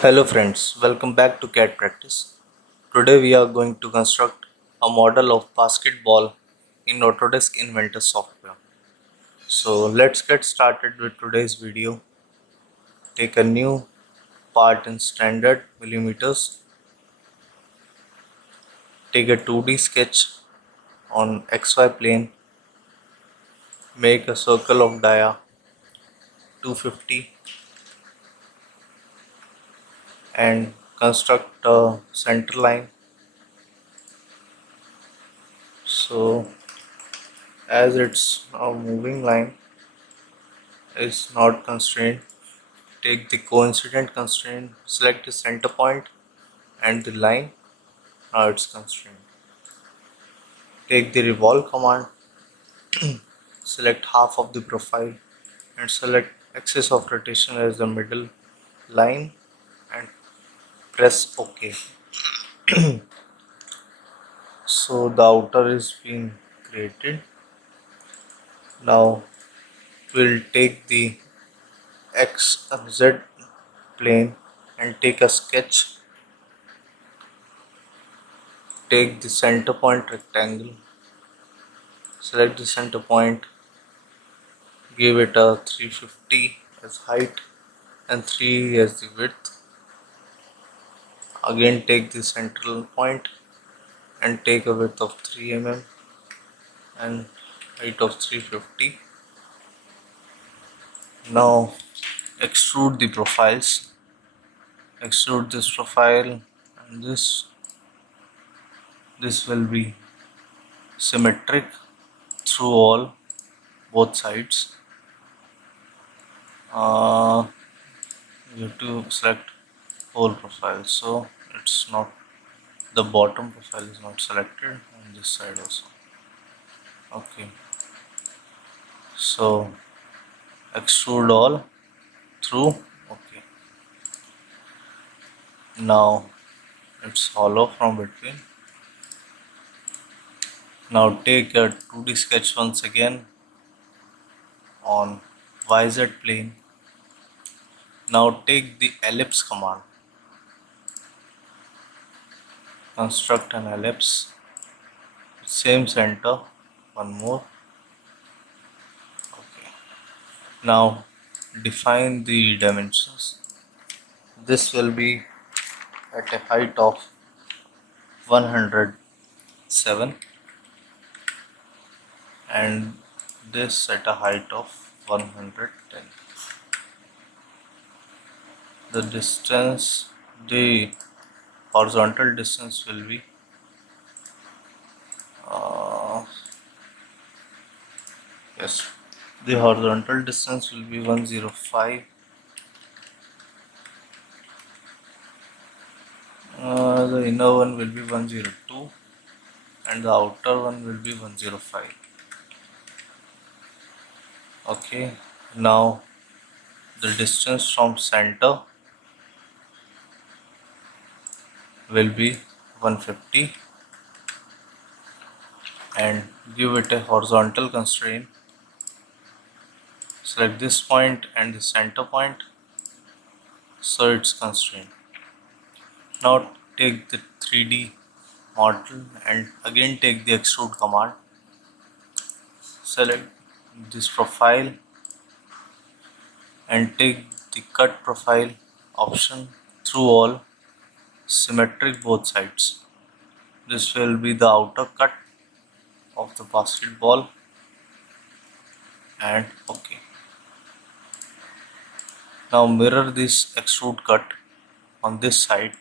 Hello friends, welcome back to CAD practice. Today we are going to construct a model of basketball in Autodesk Inventor software. So let's get started with today's video. Take a new part in standard millimeters. Take a 2D sketch on XY plane. Make a circle of dia 250 and construct a center line. So as it's a moving line is not constrained, take the coincident constraint, select the center point and the line. Now it's constrained. Take the revolve command, select half of the profile and select axis of rotation as the middle line and press OK. So the outer is being created. Now we'll take the X and Z plane and take a sketch. Take the center point rectangle, select the center point, give it a 350 as height and 3 as the width. Again take the central point and take a width of 3 mm and height of 350. Now extrude the profiles. Extrude this profile and this will be symmetric through all both sides. You have to select whole profile, so it's not, the bottom profile is not selected on this side also. Okay, so extrude all through. Okay, now it's hollow from between. Now take a 2D sketch once again on YZ plane. Now take the ellipse command, construct an ellipse, same center, one more. Okay, now define the dimensions. This will be at a height of 107 and this at a height of 110. The distance, the horizontal distance will be the horizontal distance will be 105. The inner one will be 102 and the outer one will be 105. Okay, now the distance from center will be 150 and give it a horizontal constraint. Select this point and the center point, so it's constrained. Now take the 3D model and again take the extrude command. Select this profile and take the cut profile option through all, symmetric both sides. This will be the outer cut of the basketball and OK. Now mirror this extrude cut on this side.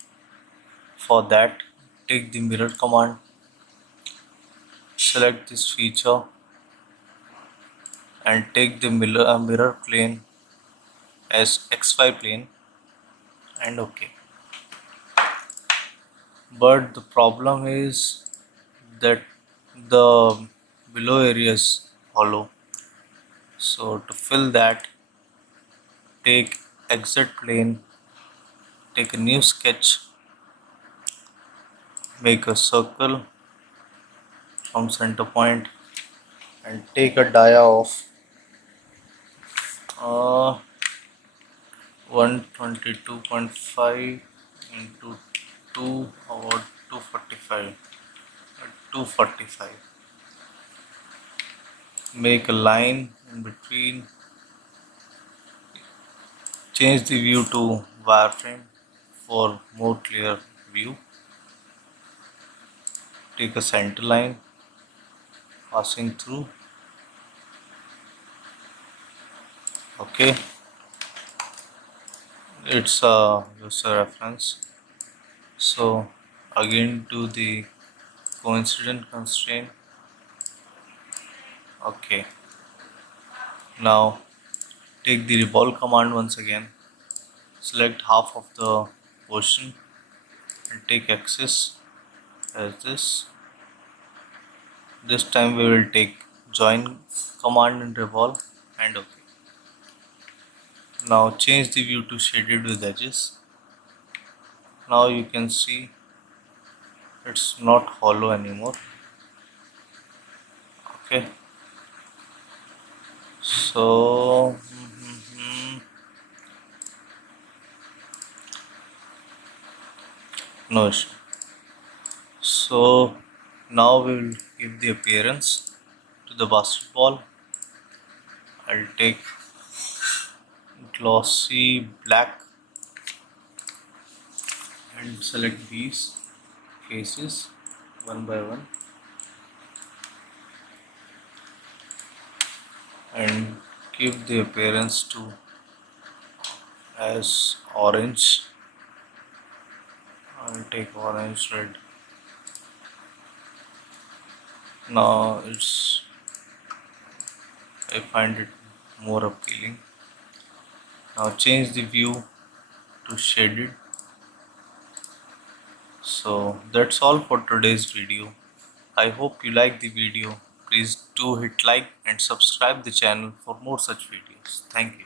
For that, take the mirror command, select this feature and take the mirror plane as XY plane and OK. But the problem is that the below area is hollow. So to fill that, take exit plane, take a new sketch, make a circle from center point and take a dia of 122.5 into 2 about 245. 245. Make a line in between. Change the view to wireframe for more clear view. Take a center line passing through. Okay, it's a user reference. So again to the coincident constraint. Okay, now take the revolve command once again. Select half of the portion and take axis as this. This time we will take join command and revolve and OK. Now change the view to shaded with edges. Now you can see it's not hollow anymore. Okay, so no issue. So now we will give the appearance to the basketball. I'll take glossy black and select these faces one by one and give the appearance to as orange. I'll take orange red. Now I find it more appealing. Now change the view to shaded. So that's all for today's video. I hope you like the video. Please do hit like and subscribe the channel for more such videos. Thank you.